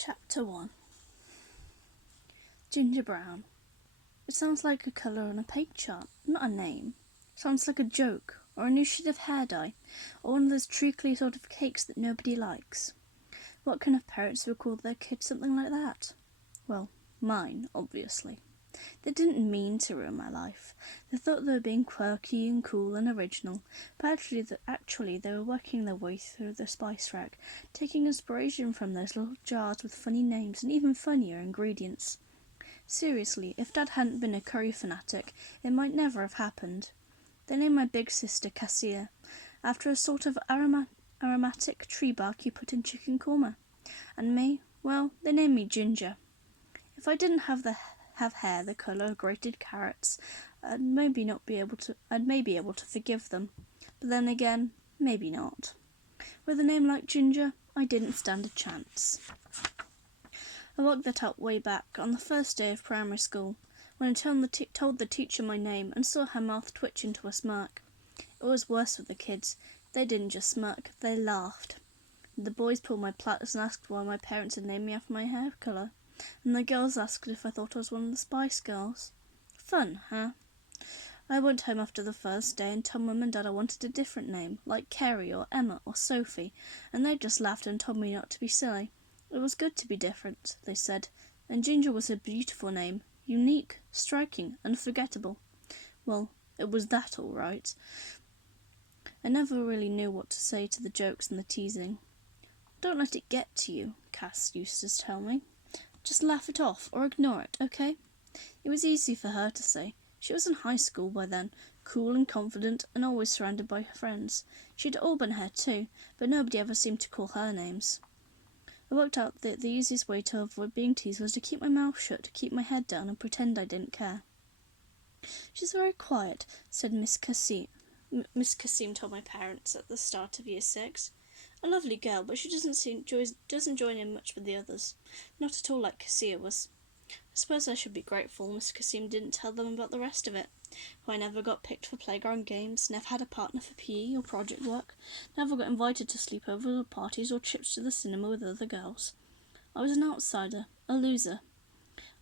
Chapter 1. Ginger brown. It sounds like a colour on a paint chart, not a name. It sounds like a joke, or a new shade of hair dye, or one of those treacly sort of cakes that nobody likes. What kind of parents would call their kids something like that? Well, mine, obviously. They didn't mean to ruin my life. They thought they were being quirky and cool and original, but actually they were working their way through the spice rack, taking inspiration from those little jars with funny names and even funnier ingredients. Seriously, if Dad hadn't been a curry fanatic, it might never have happened. They named my big sister Cassia, after a sort of aromatic tree bark you put in chicken korma. And me, well, they named me Ginger. If I didn't have hair the colour of grated carrots, I'd maybe be able to forgive them. But then again, maybe not. With a name like Ginger, I didn't stand a chance. I worked that out way back on the first day of primary school, when I told the teacher my name and saw her mouth twitch into a smirk. It was worse with the kids. They didn't just smirk, they laughed. The boys pulled my plaits and asked why my parents had named me after my hair colour, and the girls asked if I thought I was one of the Spice Girls. Fun, huh? I went home after the first day and told Mum and Dad I wanted a different name, like Kerry or Emma or Sophie, and they just laughed and told me not to be silly. It was good to be different, they said, and Ginger was a beautiful name, unique, striking, unforgettable. Well, it was that all right. I never really knew what to say to the jokes and the teasing. Don't let it get to you, Cass used to tell me. Just laugh it off or ignore it, okay? It was easy for her to say. She was in high school by then, cool and confident and always surrounded by her friends. She had auburn hair too, but nobody ever seemed to call her names. I worked out that the easiest way to avoid being teased was to keep my mouth shut, keep my head down, and pretend I didn't care. She's very quiet, said Miss Cassim. Miss Cassim told my parents at the start of Year 6. A lovely girl, but she doesn't join in much with the others. Not at all like Cassia was. I suppose I should be grateful Miss Cassim didn't tell them about the rest of it. How I never got picked for playground games, never had a partner for PE or project work, never got invited to sleepovers or parties or trips to the cinema with other girls. I was an outsider, a loser.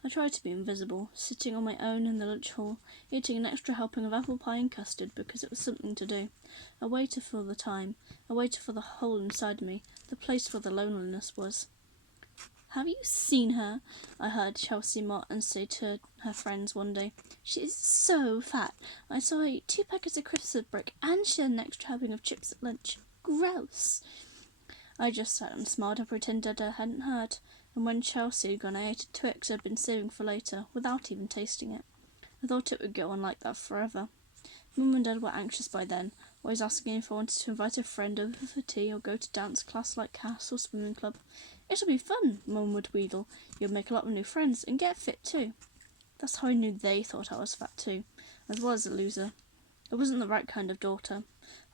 I tried to be invisible, sitting on my own in the lunch hall, eating an extra helping of apple pie and custard because it was something to do, a way to fill the time, a way to fill the hole inside me, the place where the loneliness was. "Have you seen her?" I heard Chelsea Martin say to her friends one day. "She is so fat. I saw her eat 2 packets of crisp brick and she had an extra helping of chips at lunch. Gross!" I just sat and smiled and pretended I hadn't heard, and when Chelsea had gone I ate a Twix I'd been saving for later, without even tasting it. I thought it would go on like that forever. Mum and Dad were anxious by then, always asking if I wanted to invite a friend over for tea or go to dance class like Cass or swimming club. "It'll be fun," Mum would wheedle. "You'll make a lot of new friends and get fit too." That's how I knew they thought I was fat too, as well as a loser. I wasn't the right kind of daughter.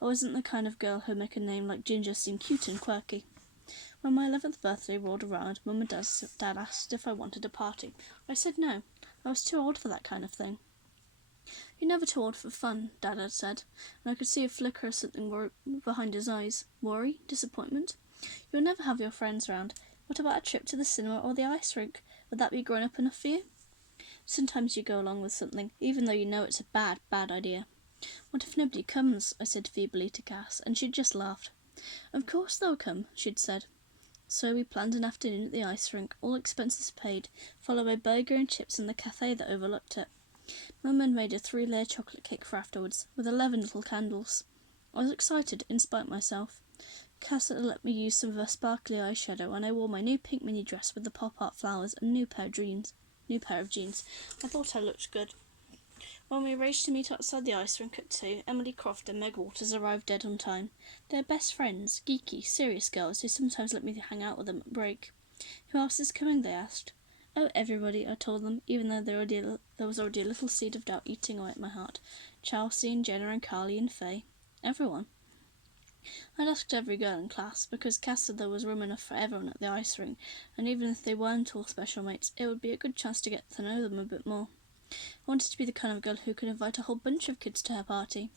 I wasn't the kind of girl who'd make a name like Ginger seem cute and quirky. When my 11th birthday rolled around, Mum and Dad asked if I wanted a party. I said no. I was too old for that kind of thing. "You're never too old for fun," Dad had said, and I could see a flicker of something behind his eyes. Worry? Disappointment? "You'll never have your friends round. What about a trip to the cinema or the ice rink? Would that be grown up enough for you?" Sometimes you go along with something, even though you know it's a bad idea. "What if nobody comes?" I said feebly to Cass, and she'd just laughed. "Of course they'll come," she'd said. So we planned an afternoon at the ice rink, all expenses paid, followed by burger and chips in the cafe that overlooked it. Mum had made a 3-layer chocolate cake for afterwards, with 11 little candles. I was excited, in spite of myself. Cass had let me use some of her sparkly eyeshadow, and I wore my new pink mini dress with the pop-art flowers and new pair of jeans. I thought I looked good. When we arranged to meet outside the ice rink at 2, Emily Croft and Meg Waters arrived dead on time. They are best friends, geeky, serious girls who sometimes let me hang out with them at break. "Who else is coming?" they asked. "Oh, everybody," I told them, even though there was already a little seed of doubt eating away at my heart. Chelsea and Jenna and Carly and Faye. Everyone. I'd asked every girl in class, because Cass said there was room enough for everyone at the ice rink, and even if they weren't all special mates, it would be a good chance to get to know them a bit more. I wanted to be the kind of girl who could invite a whole bunch of kids to her party.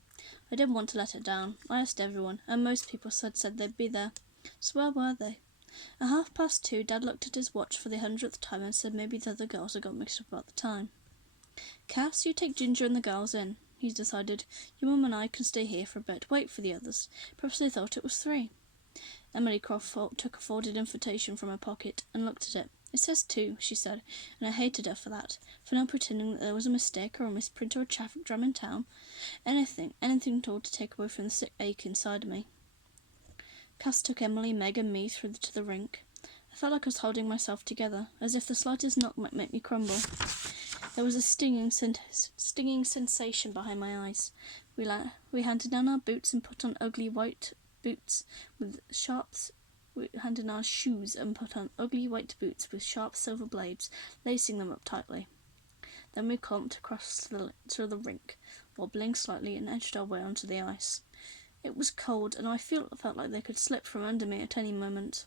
I didn't want to let her down. I asked everyone, and most people said they'd be there. So where were they? At 2:30, Dad looked at his watch for the 100th time and said maybe the other girls had got mixed up about the time. Cass, you take Ginger and the girls in, he decided. Your mum and I can stay here for a bit, wait for the others. Perhaps they thought it was 3. Emily Croft took a folded invitation from her pocket and looked at it. It says 2, she said, and I hated her for that, for not pretending that there was a mistake or a misprint or a traffic jam in town. Anything at all to take away from the sick ache inside of me. Cass took Emily, Meg and me through to the rink. I felt like I was holding myself together, as if the slightest knock might make me crumble. There was a stinging sensation behind my eyes. We handed down our boots and put on ugly white boots with sharps. We handed down our shoes and put on ugly white boots with sharp silver blades, lacing them up tightly. Then we clumped across to the rink, wobbling slightly, and edged our way onto the ice. It was cold, and I felt like they could slip from under me at any moment.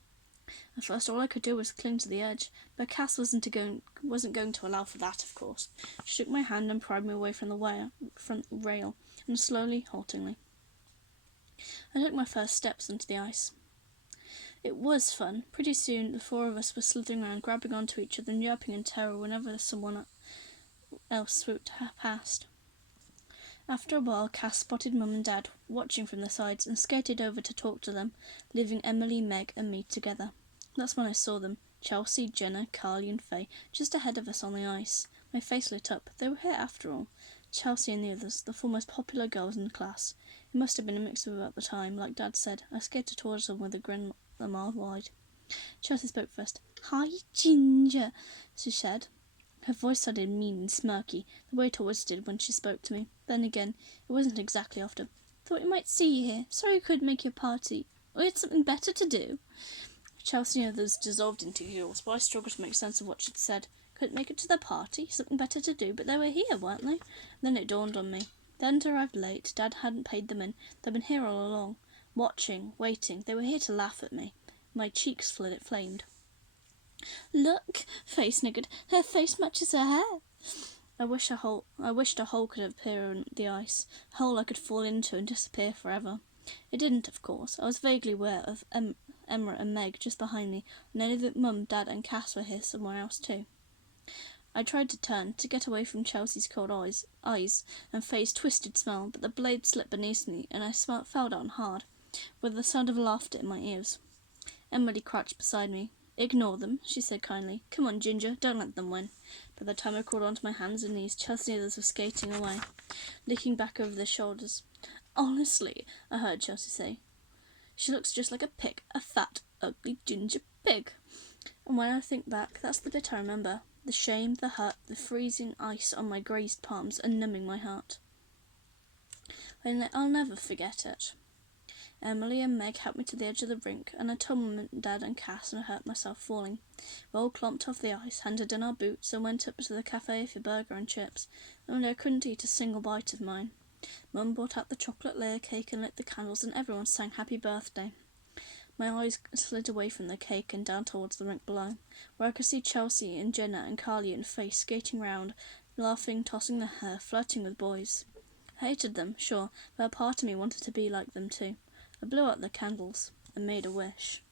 At first, all I could do was cling to the edge, but Cass wasn't going to allow for that, of course. She took my hand and pried me away from the front rail, and slowly, haltingly, I took my first steps onto the ice. It was fun. Pretty soon, the 4 of us were slithering around, grabbing onto each other and yelping in terror whenever someone else swooped past. After a while, Cass spotted Mum and Dad watching from the sides and skated over to talk to them, leaving Emily, Meg and me together. That's when I saw them, Chelsea, Jenna, Carly and Faye, just ahead of us on the ice. My face lit up. They were here after all. Chelsea and the others, the 4 most popular girls in the class. It must have been a mix-up about the time. Like Dad said, I skated towards them with a grin a mile wide. Chelsea spoke first. "Hi, Ginger," she said. Her voice sounded mean and smirky, the way it always did when she spoke to me. Then again, it wasn't exactly often. "Thought we might see you here. Sorry we couldn't make your party. We had something better to do." Chelsea and others dissolved into giggles, but I struggled to make sense of what she'd said. Couldn't make it to their party? Something better to do? But they were here, weren't they? Then it dawned on me. They hadn't arrived late. Dad hadn't paid them in. They'd been here all along. Watching, waiting. They were here to laugh at me. My cheeks flamed. "Look," Faye sniggered. "Her face matches her hair." I wished a hole could appear in the ice, a hole I could fall into and disappear forever. It didn't, of course. I was vaguely aware of Emma and Meg just behind me, and I knew that Mum, Dad and Cass were here somewhere else too. I tried to turn, to get away from Chelsea's cold eyes and Faye's twisted smile, but the blade slipped beneath me, and I fell down hard, with the sound of laughter in my ears. Emily crouched beside me. "Ignore them," she said kindly. "Come on, Ginger, don't let them win." By the time I crawled onto my hands and knees, Chelsea and others were skating away, looking back over their shoulders. "Honestly," I heard Chelsea say, "she looks just like a pig, a fat, ugly ginger pig." And when I think back, that's the bit I remember. The shame, the hurt, the freezing ice on my grazed palms and numbing my heart. I'll never forget it. Emily and Meg helped me to the edge of the rink, and I told Mum, Dad and Cass, and I hurt myself falling. We all clomped off the ice, handed in our boots, and went up to the cafe for burger and chips, and I couldn't eat a single bite of mine. Mum brought out the chocolate layer cake and lit the candles, and everyone sang happy birthday. My eyes slid away from the cake and down towards the rink below, where I could see Chelsea and Jenna and Carly and Faye skating round, laughing, tossing their hair, flirting with boys. I hated them, sure, but a part of me wanted to be like them too. I blew out the candles and made a wish.